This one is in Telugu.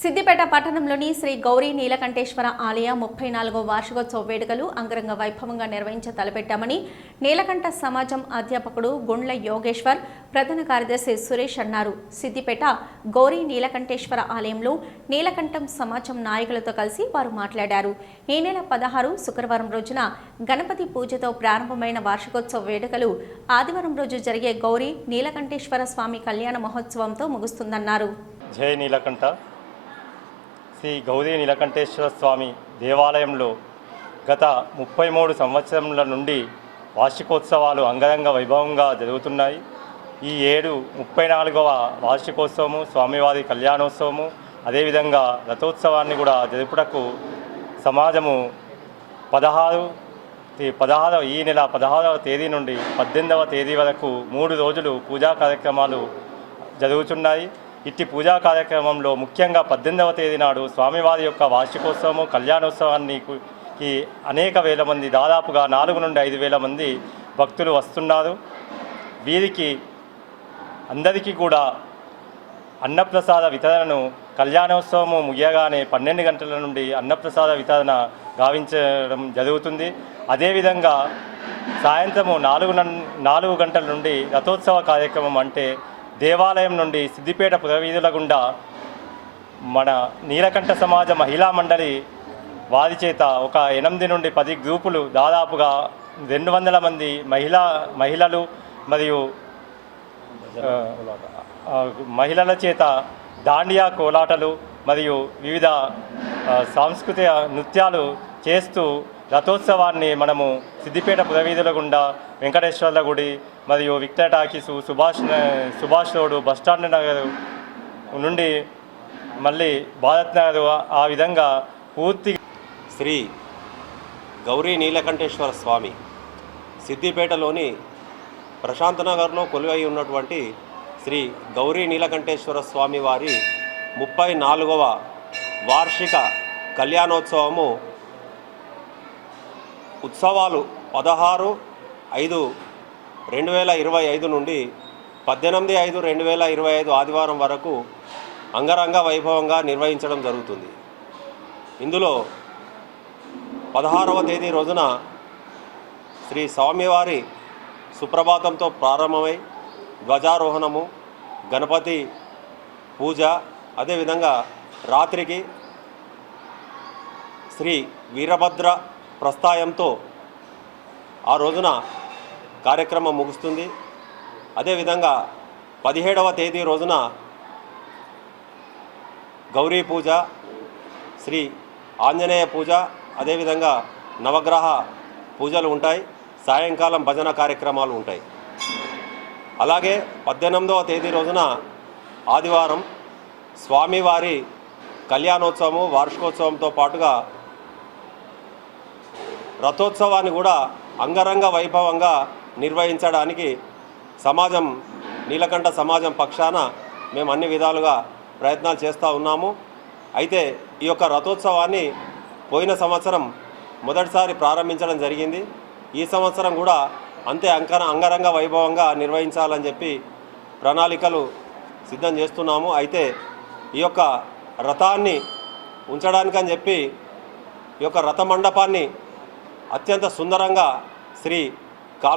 సిద్దిపేట పట్టణంలోని శ్రీ గౌరీ నీలకంఠేశ్వర ఆలయ 34వ వార్షికోత్సవ వేడుకలు అంగరంగ వైభవంగా నిర్వహించ తలపెట్టామని నీలకంఠ సమాజం అధ్యాపకుడు గుండ్ల యోగేశ్వర్, ప్రధాన కార్యదర్శి సురేష్ అన్నారు. సిద్దిపేట గౌరీ నీలకంఠేశ్వర ఆలయంలో నీలకంఠం సమాజం నాయకులతో కలిసి వారు మాట్లాడారు. ఈ నెల 16 శుక్రవారం రోజున గణపతి పూజతో ప్రారంభమైన వార్షికోత్సవ వేడుకలు ఆదివారం రోజు జరిగే గౌరీ నీలకంఠేశ్వర స్వామి కళ్యాణ మహోత్సవంతో ముగుస్తుందన్నారు. జై నీలకంఠ. శ్రీ గౌరీ నీలకంఠేశ్వర స్వామి దేవాలయంలో గత 33 సంవత్సరముల నుండి వార్షికోత్సవాలు అంగరంగ వైభవంగా జరుగుతున్నాయి. ఈ ఏడు 34వ వార్షికోత్సవము, స్వామివారి కళ్యాణోత్సవము, అదేవిధంగా రథోత్సవాన్ని కూడా జరుపుటకు సమాజము ఈ నెల 16వ తేదీ నుండి 18వ తేదీ వరకు 3 రోజులు పూజా కార్యక్రమాలు జరుగుతున్నాయి. ఇట్టి పూజా కార్యక్రమంలో ముఖ్యంగా 18వ తేదీ నాడు స్వామివారి యొక్క వార్షికోత్సవము, కళ్యాణోత్సవానికి అనేక వేల మంది, దాదాపుగా 4 నుండి 5 వేల మంది భక్తులు వస్తున్నారు. వీరికి అందరికీ కూడా అన్నప్రసాద వితరణను కళ్యాణోత్సవము ముగియగానే 12 గంటల నుండి అన్నప్రసాద వితరణ గావించడం జరుగుతుంది. అదేవిధంగా సాయంత్రము 4 గంటల నుండి రథోత్సవ కార్యక్రమం, అంటే దేవాలయం నుండి సిద్దిపేట పురవీధుల గుండా మన నీలకంఠ సమాజ మహిళా మండలి వారి చేత ఒక 8 నుండి 10 గ్రూపులు, దాదాపుగా 200 మంది మహిళలు మరియు మహిళల చేత దాండియా కోలాటలు మరియు వివిధ సాంస్కృతిక నృత్యాలు చేస్తూ రథోత్సవాన్ని మనము సిద్దిపేట పురవీధుల గుండా వెంకటేశ్వర్ల గుడి మరియు Victor talkies, Subhash road, bus stand Nagar నుండి మళ్ళీ భారత్ నగర్, ఆ విధంగా పూర్తి శ్రీ గౌరీ నీలకంఠేశ్వర స్వామి సిద్దిపేటలోని ప్రశాంత్ నగర్లో కొలువై ఉన్నటువంటి శ్రీ గౌరీ నీలకంఠేశ్వర స్వామి వారి 34వ వార్షిక కళ్యాణోత్సవము ఉత్సవాలు 16/5/2025 నుండి 18/5/2025 ఆదివారం వరకు అంగరంగ వైభవంగా నిర్వహించడం జరుగుతుంది. ఇందులో 16వ తేదీ రోజున శ్రీ స్వామివారి సుప్రభాతంతో ప్రారంభమై ధ్వజారోహణము, గణపతి పూజ, అదేవిధంగా రాత్రికి శ్రీ వీరభద్ర ప్రస్థాయంతో ఆ రోజున కార్యక్రమం ముగుస్తుంది. అదేవిధంగా 17వ తేదీ రోజున గౌరీ పూజ, శ్రీ ఆంజనేయ పూజ, అదేవిధంగా నవగ్రహ పూజలు ఉంటాయి. సాయంకాలం భజన కార్యక్రమాలు ఉంటాయి. అలాగే 18వ తేదీ రోజున ఆదివారం స్వామివారి కళ్యాణోత్సవము, వార్షికోత్సవంతో పాటుగా రథోత్సవాన్ని కూడా అంగరంగ వైభవంగా నిర్వహించడానికి నీలకంఠ సమాజం పక్షాన మేము అన్ని విధాలుగా ప్రయత్నాలు చేస్తూ ఉన్నాము. అయితే ఈ యొక్క రథోత్సవాన్ని పోయిన సంవత్సరం మొదటిసారి ప్రారంభించడం జరిగింది. ఈ సంవత్సరం కూడా అంతే అంగరంగ వైభవంగా నిర్వహించాలని చెప్పి ప్రణాళికలు సిద్ధం చేస్తున్నాము. అయితే ఈ యొక్క రథాన్ని ఉంచడానికని చెప్పి ఈ యొక్క రథ మండపాన్ని అత్యంత సుందరంగా శ్రీ